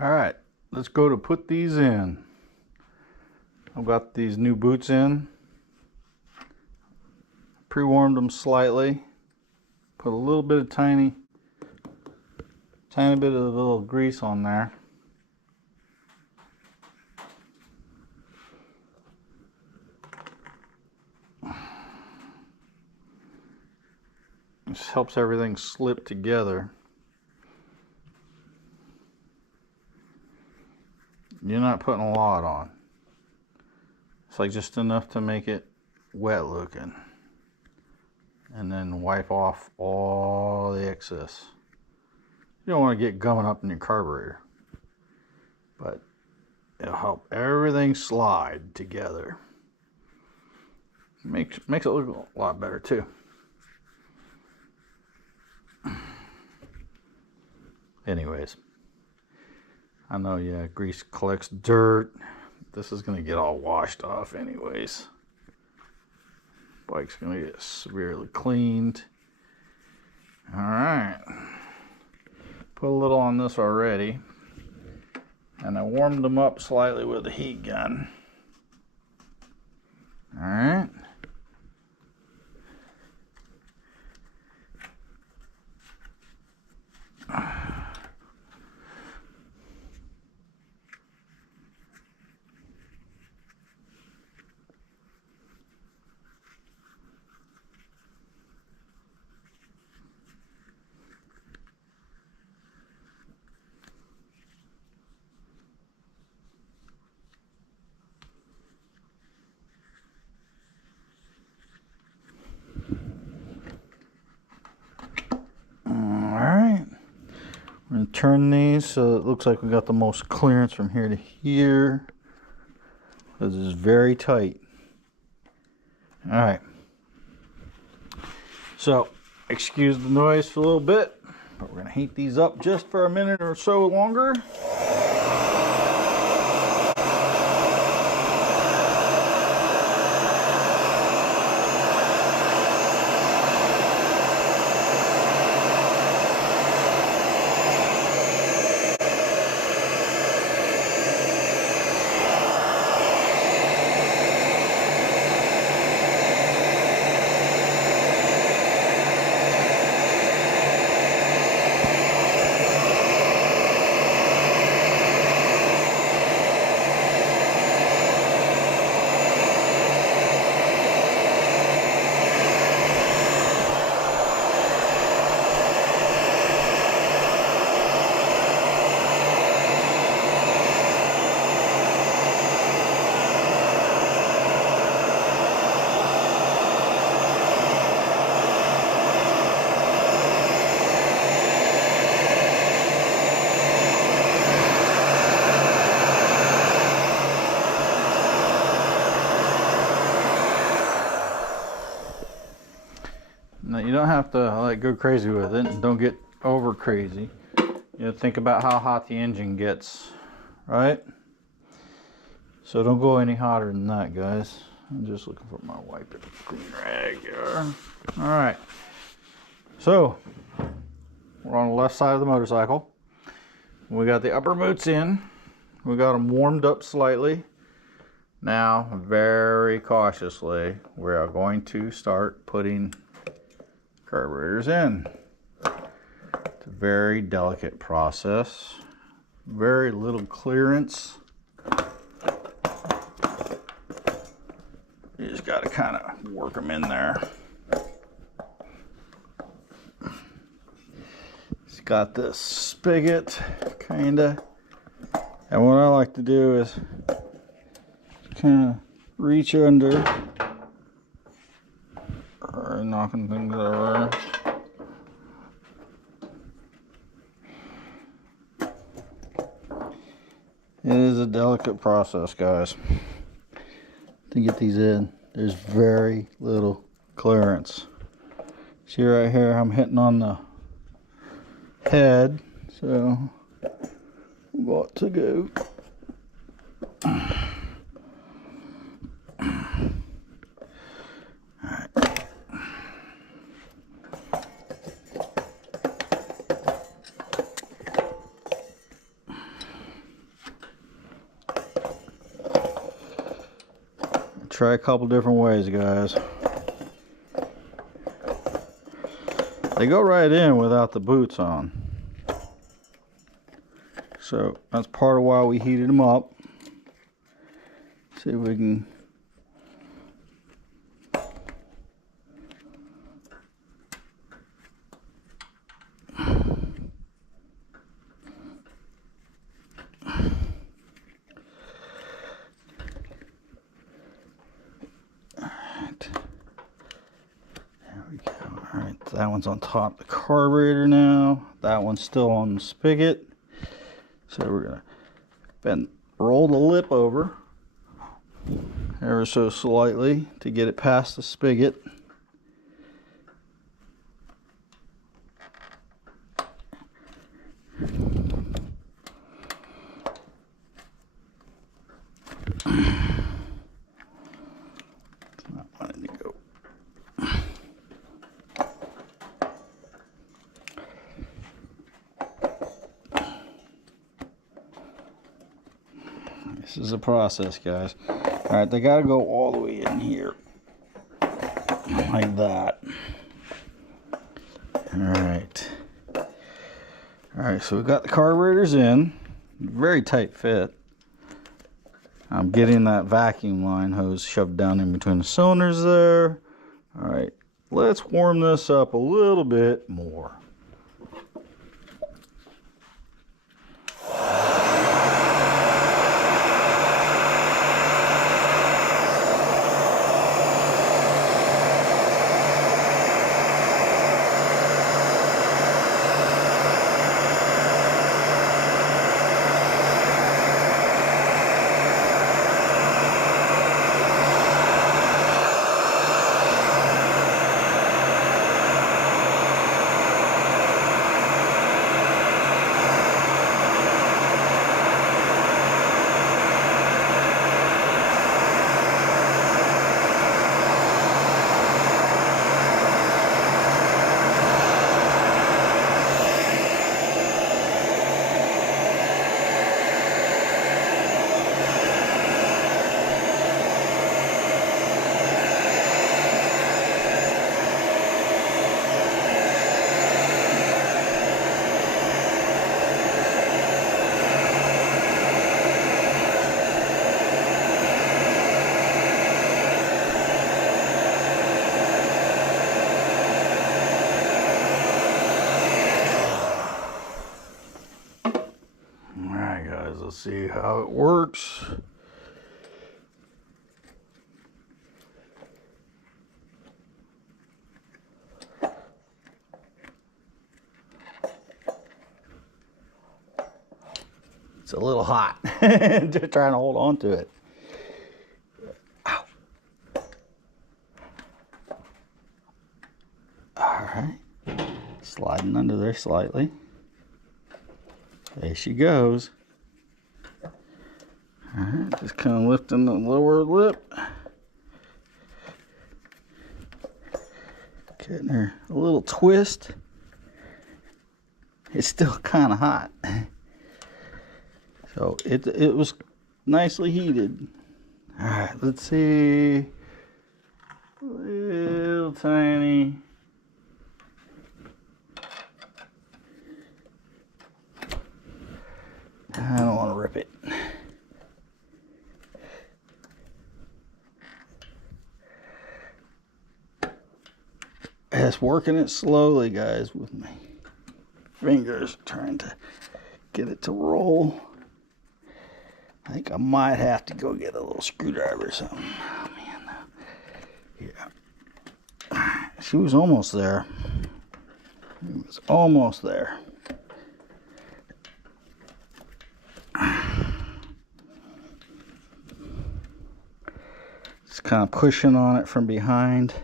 All right, let's go to put these in. I've got these new boots in. Pre-warmed them slightly. Put a little bit of tiny bit of a little grease on there. This helps everything slip together. You're not putting a lot on. It's like just enough to make it wet looking. And then wipe off all the excess. You don't want to get gumming up in your carburetor. But it'll help everything slide together. Makes it look a lot better too. Anyways, I know, yeah, grease collects dirt. This is going to get all washed off anyways. Bike's going to get severely cleaned. Alright. Put a little on this already. And I warmed them up slightly with a heat gun. Alright. I'm going to turn these so it looks like we got the most clearance from here to here. This is very tight. Alright. So, excuse the noise for a little bit, but we're going to heat these up just for a minute or so longer. Now, you don't have to like go crazy with it, and don't get over crazy. You know, think about how hot the engine gets, right? So don't go any hotter than that, guys. I'm just looking for my wiper clean rag here. All right. So we're on the left side of the motorcycle. We got the upper boots in. We got them warmed up slightly. Now, very cautiously, we are going to start putting carburetors in. It's a very delicate process. Very little clearance. You just got to kind of work them in there. It's got this spigot, kind of. And what I like to do is kind of reach under, or knocking things over. It is a delicate process, guys, to get these in. There's very little clearance. See right here, I'm hitting on the head, so I'm about to go. try a couple different ways, guys. They go right in without the boots on. So that's part of why we heated them up. See if we can. Alright, that one's on top of the carburetor now. That one's still on the spigot. So we're gonna roll the lip over ever so slightly to get it past the spigot. This is a process, guys. Alright, they gotta go all the way in here. Like that. Alright. Alright, so we've got the carburetors in. Very tight fit. I'm getting that vacuum line hose shoved down in between the cylinders there. Alright, let's warm this up a little bit more. Let's see how it works. It's a little hot. Just trying to hold on to it. Ow. All right. Sliding under there slightly. There she goes. Alright, just kind of lifting the lower lip. Getting her a little twist. It's still kind of hot. So it was nicely heated. Alright, let's see. Little tiny. I don't want to rip it. Just working it slowly, guys, with my fingers, trying to get it to roll. I think I might have to go get a little screwdriver or something. Oh man, yeah. She was almost there. It was almost there. Just kind of pushing on it from behind.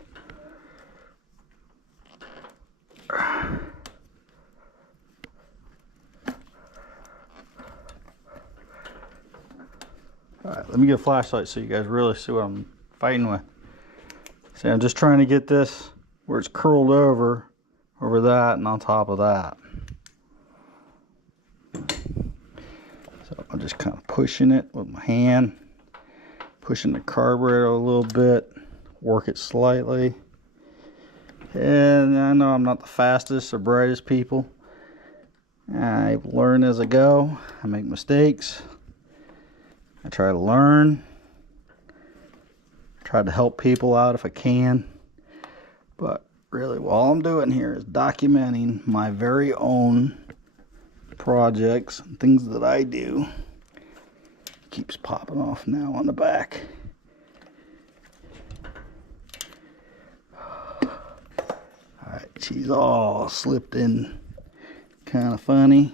Alright, let me get a flashlight so you guys really see what I'm fighting with. See, I'm just trying to get this where it's curled over that and on top of that. So I'm just kind of pushing it with my hand, Pushing the carburetor a little bit, work it slightly. And I know I'm not the fastest or brightest people. I learn as I go. I make mistakes. I try to learn. Try to help people out if I can. But really, all I'm doing here is documenting my very own projects and things that I do. Keeps popping off now on the back. Alright, she's all slipped in kind of funny.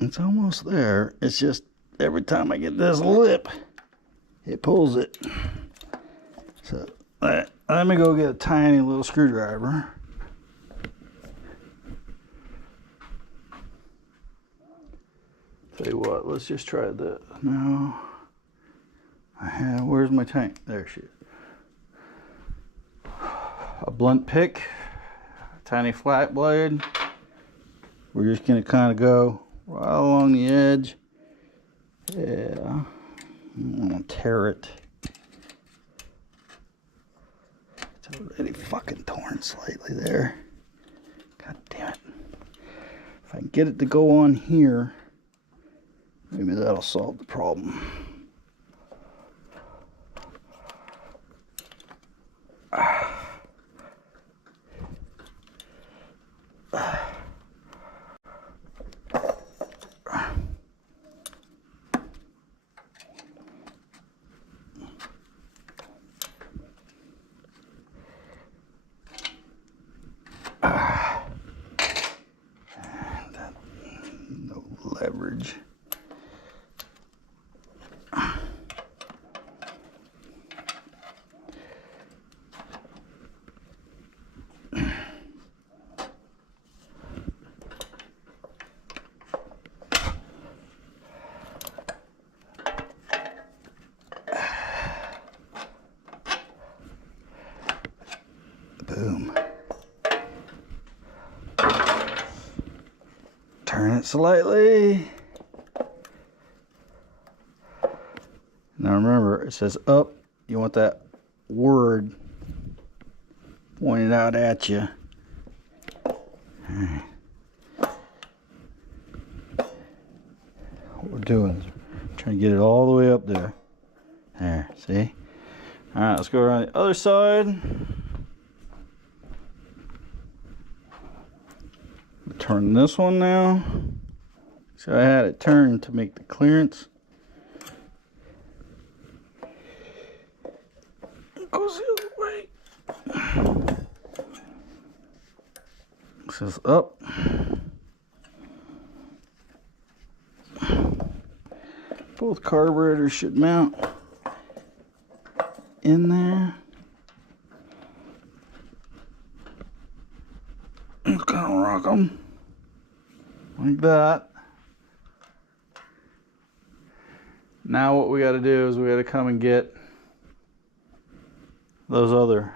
It's almost there. It's just every time I get this lip, it pulls it. So let me go get a tiny little screwdriver. Tell you what, let's just try that. No. Where's my tank? There she is. A blunt pick, a tiny flat blade. We're just gonna kind of go right along the edge. Yeah, I'm gonna tear it. It's already fucking torn slightly there. God damn it. If I can get it to go on here, maybe that'll solve the problem. No leverage. Boom. Turn it slightly. Now remember, it says up. You want that word pointed out at you. Alright. What we're doing is trying to get it all the way up there. There, see? Alright, let's go around the other side. Turn this one now. So I had it turned to make the clearance. It goes the other way. It says up. Both carburetors should mount in there. Just kind of rock them like that. Now what we got to do is we got to come and get those other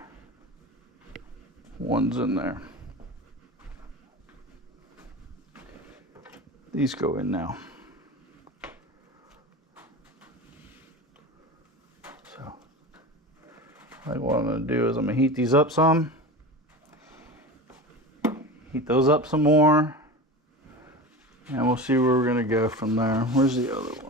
ones in there. These go in now. So I think what I'm going to do is I'm going to heat these up some. Heat those up some more. And we'll see where we're going to go from there. Where's the other one?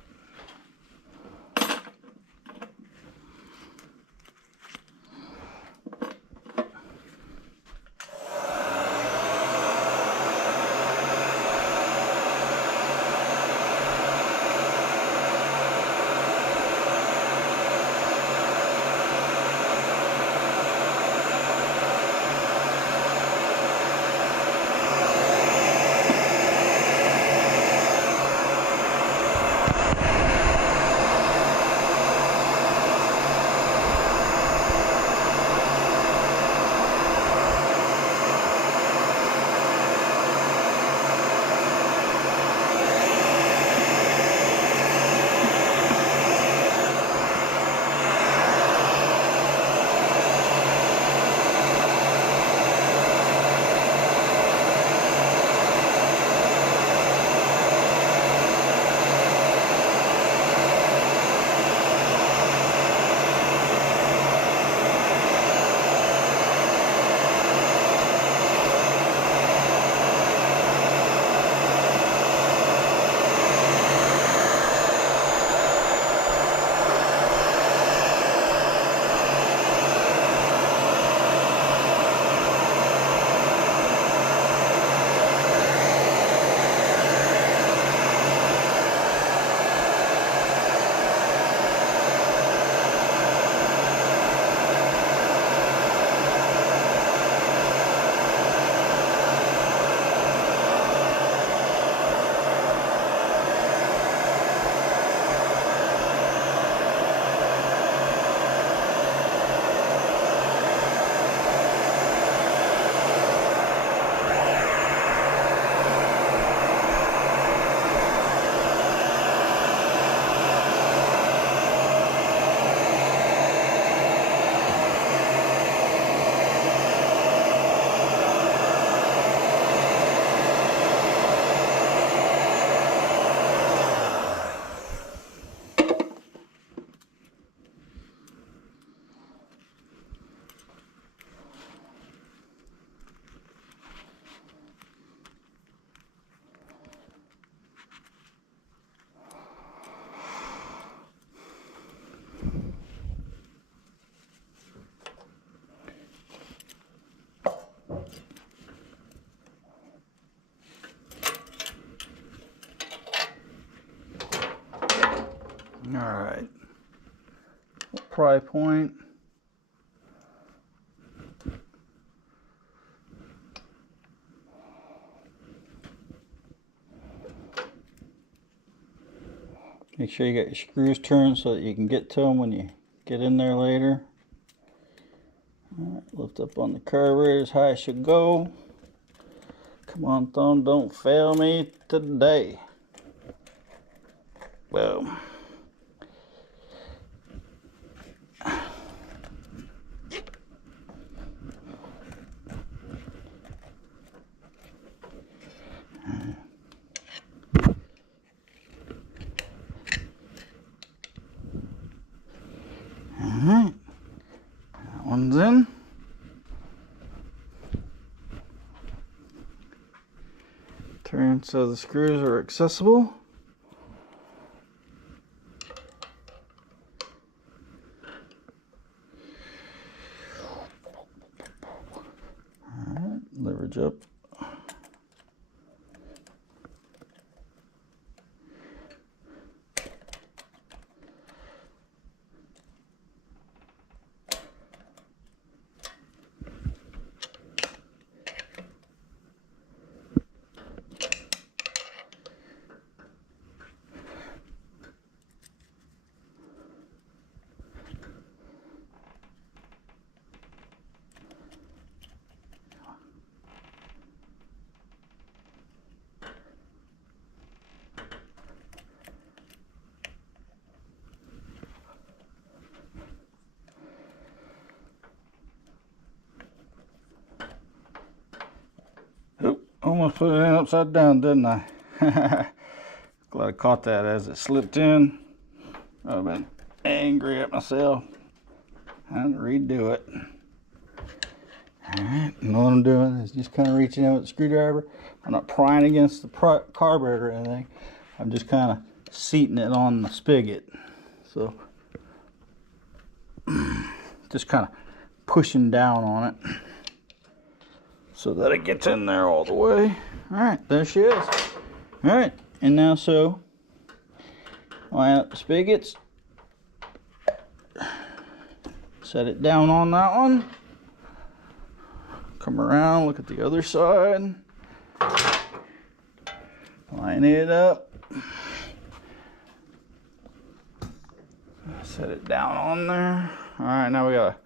Alright. Pry point. Make sure you got your screws turned so that you can get to them when you get in there later. Alright, lift up on the carburetor as high as you go. Come on, thumb, don't fail me today. Boom. Alright, that one's in. Turn so the screws are accessible. Alright, leverage up. Almost put it in upside down, didn't I? Glad I caught that as it slipped in. I've been angry at myself. I had to redo it. Alright, and what I'm doing is just kind of reaching out with the screwdriver. I'm not prying against the carburetor or anything. I'm just kind of seating it on the spigot. So, just kind of pushing down on it so that it gets in there all the way. Alright, there she is. Alright, and now so, line up the spigots. Set it down on that one. Come around, look at the other side. Line it up. Set it down on there. Alright, now we gotta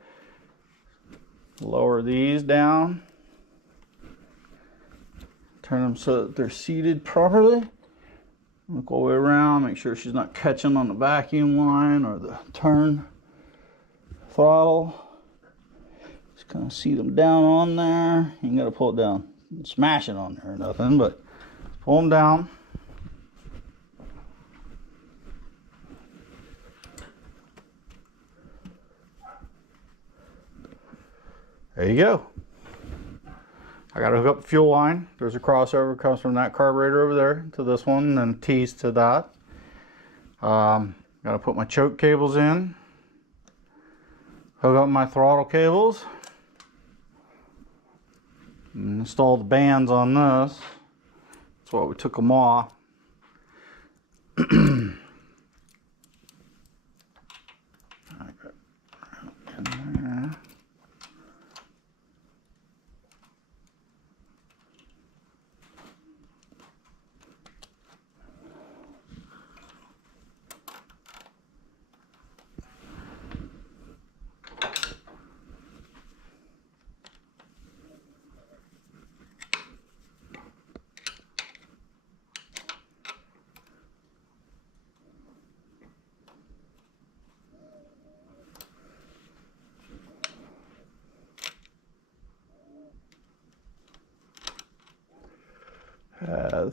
lower these down. Turn them so that they're seated properly. Look all the way around, make sure she's not catching on the vacuum line or the turn throttle. Just kind of seat them down on there. You ain't got to pull it down and smash it on there or nothing, but pull them down. There you go. I got to hook up the fuel line. There's a crossover, comes from that carburetor over there to this one, and T's to that. Got to put my choke cables in. Hook up my throttle cables. And install the bands on this. That's why we took them off.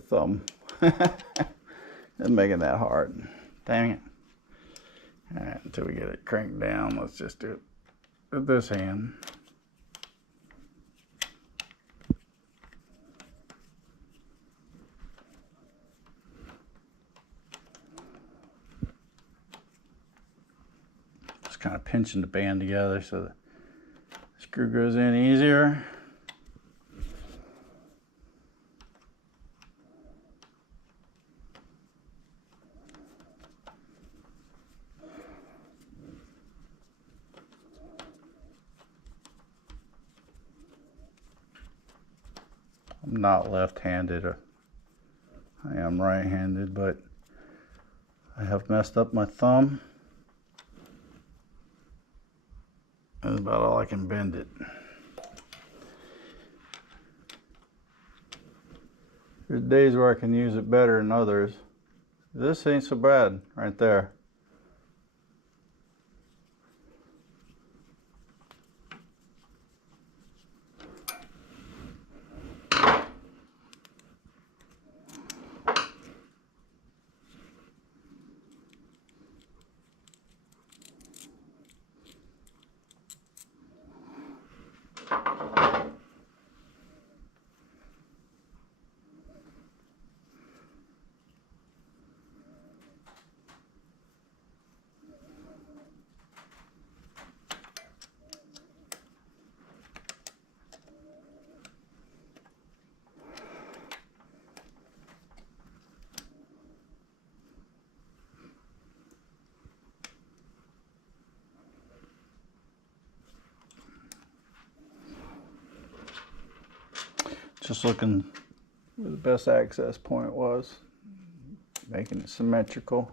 Thumb. It's making that hard. Dang it. Alright, until we get it cranked down, let's just do it with this hand. Just kind of pinching the band together so the screw goes in easier. I'm not left-handed. I am right-handed, but I have messed up my thumb. That's about all I can bend it. There's days where I can use it better than others. This ain't so bad right there. Just looking where the best access point was, making it symmetrical.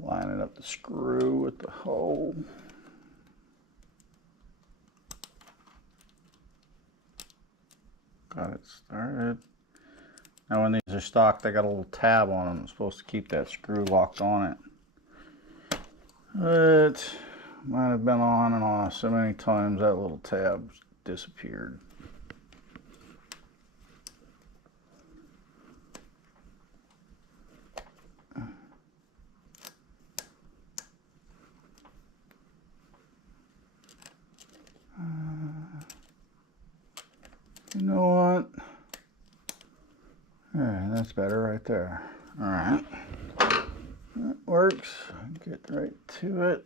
Lining up the screw with the hole. Got it started. Now when these are stock, they got a little tab on them. It's supposed to keep that screw locked on it. But might have been on and off so many times that little tab disappeared. You know what? Alright, that's better right there. Alright. That works. Get right to it.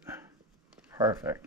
Perfect.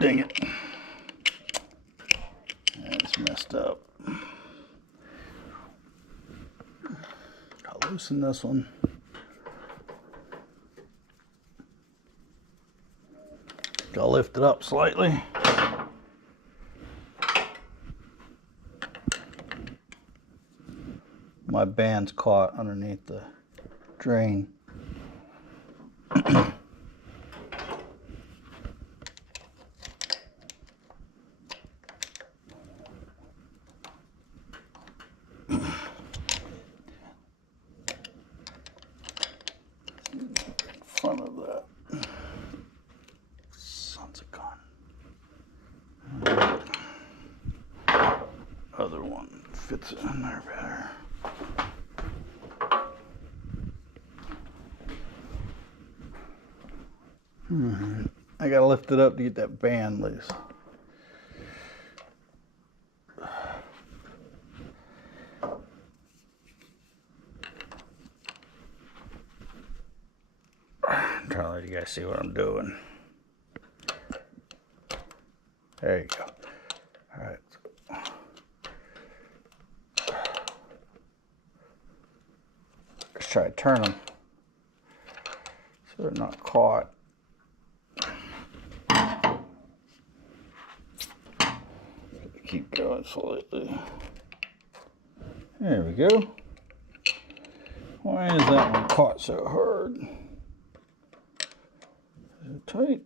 Dang it. That's messed up. I'll loosen this one. I'll lift it up slightly. My band's caught underneath the drain. Front of that. Sons of gun. Other one fits in there better. I gotta lift it up to get that band loose. I'm trying to let you guys see what I'm doing. There you go. All right. Let's try to turn them. so they're not caught. Keep going slightly. There we go. Why is that one caught so hard? Is it tight?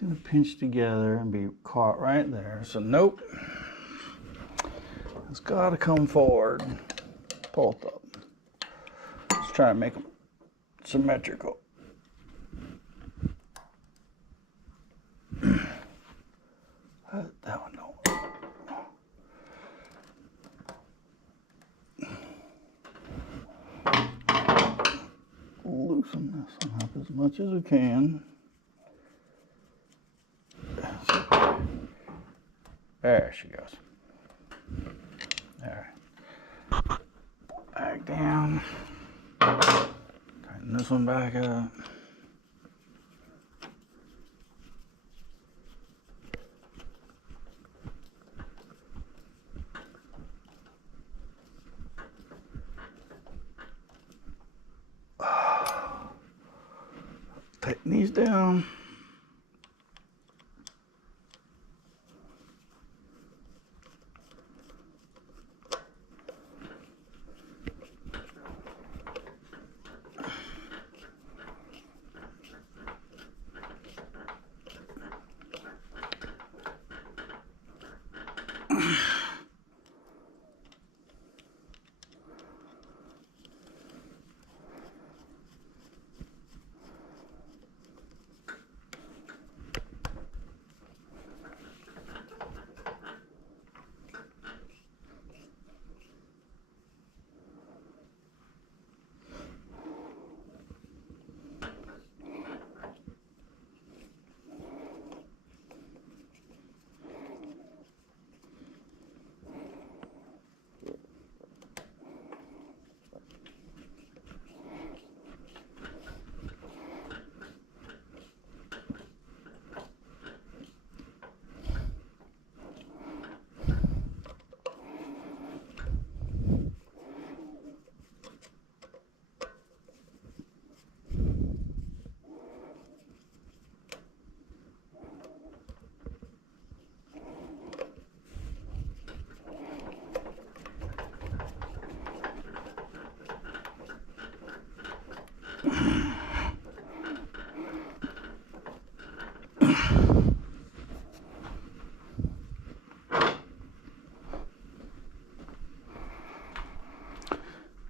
Gonna pinch together and be caught right there. So nope, it's got to come forward, both of them. Let's try and make them symmetrical. That one don't. Loosen this one up as much as we can. There she goes. There. Back down. Tighten this one back up. Tighten these down.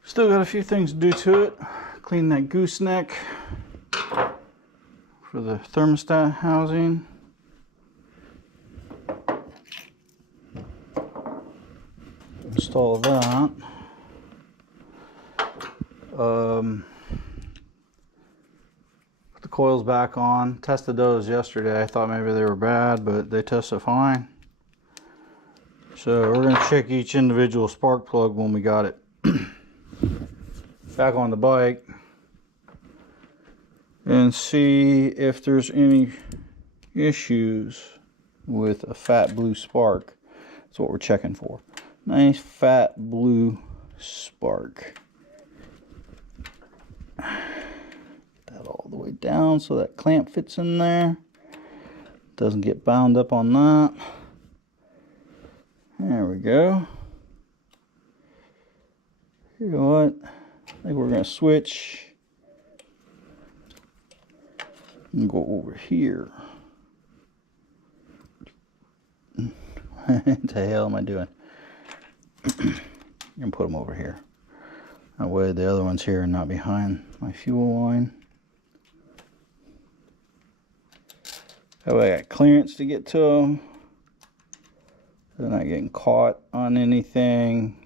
Still got a few things to do to it. Clean that gooseneck for the thermostat housing. Install that. Put the coils back on. Tested those yesterday. I thought maybe they were bad, but they tested fine. So we're going to check each individual spark plug when we got it back on the bike and see if there's any issues with a fat blue spark. That's what we're checking for. Nice fat blue spark. Get that all the way down so that clamp fits in there. Doesn't get bound up on that. There we go. You know what? I think we're going to switch and go over here. What the hell am I doing? I'm going to put them over here. That way the other one's here and not behind my fuel line. That way I got clearance to get to them. They're not getting caught on anything.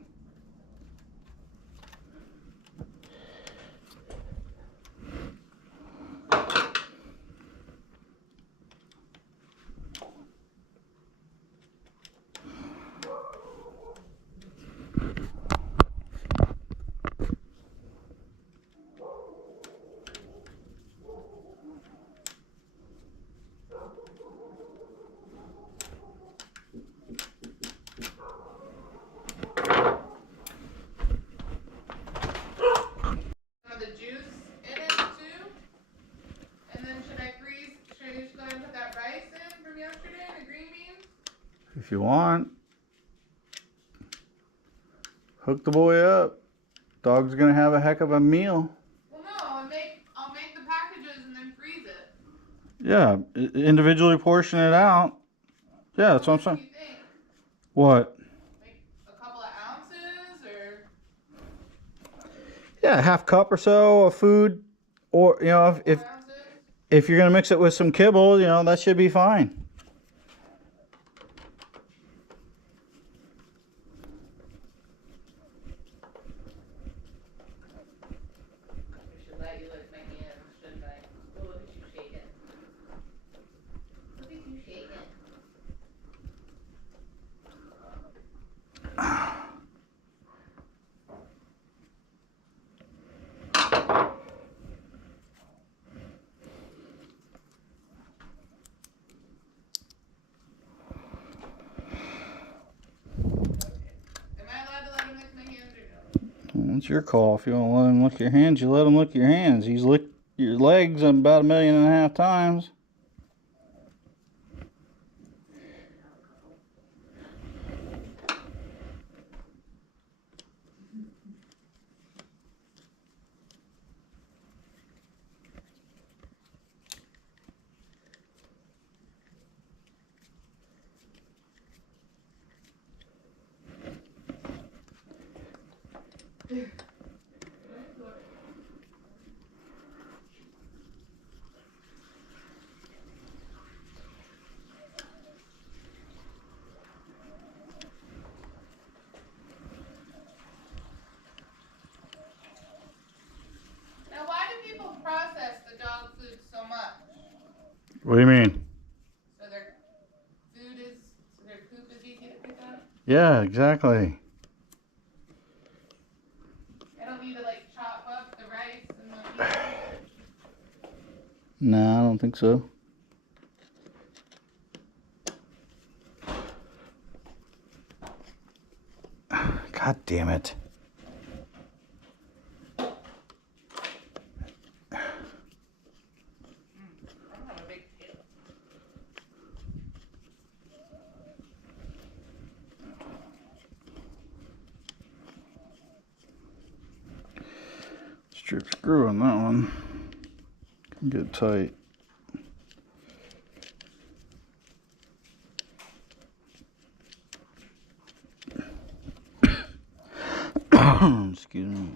if you want. Hook the boy up. Dog's gonna have a heck of a meal. Well, no, I'll make the packages and then freeze it. Yeah, individually portion it out. Yeah, that's what I'm saying. What do you think? What? Like a couple of ounces or? Yeah, a half cup or so of food, or you know, if you're gonna mix it with some kibble, you know, that should be fine. I should let you lick my hands, shouldn't I? Oh, look at you shaking. Look at you shaking. It's your call. If you want to let him lick your hands, you let him lick your hands. He's licked your legs about 1.5 million times. Now, why do people process the dog food so much? What do you mean? So their poop is easy to pick up? Yeah, exactly. I don't need to like chop up the rice and the meat. No, I don't think so. God damn it. Strip screw on that one. Can get tight. Excuse me.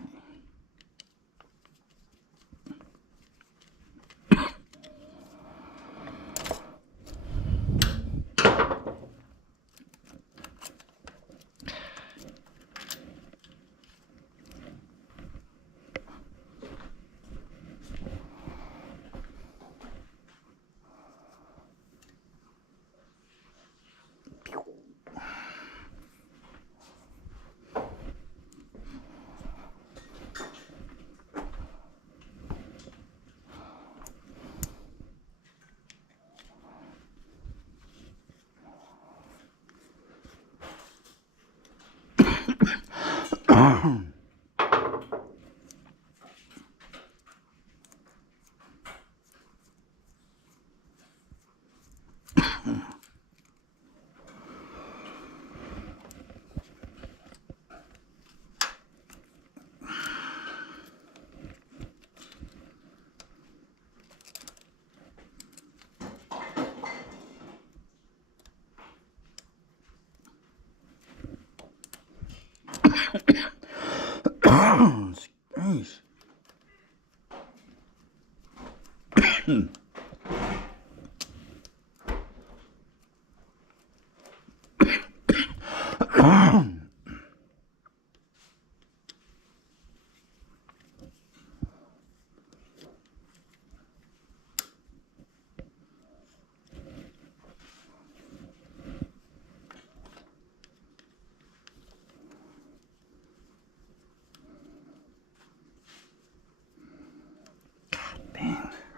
Jeez.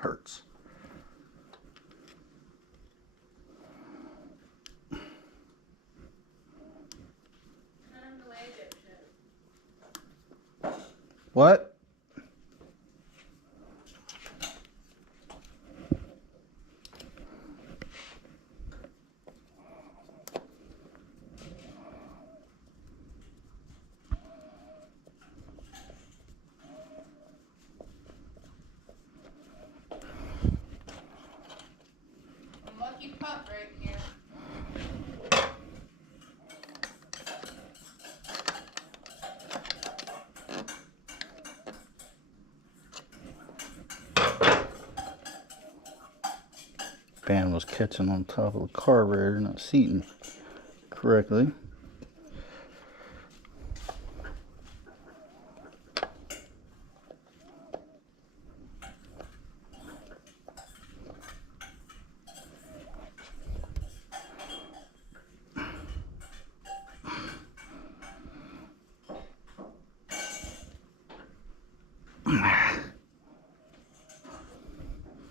Hurts. fan was catching on top of the carburetor, not seating correctly.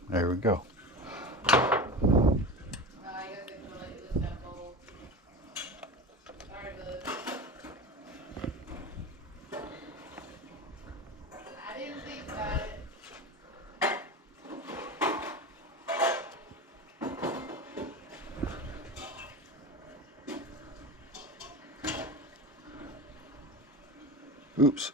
There we go. I guess they feel like it was that bowl. Sorry, bud. I didn't think about it. Oops.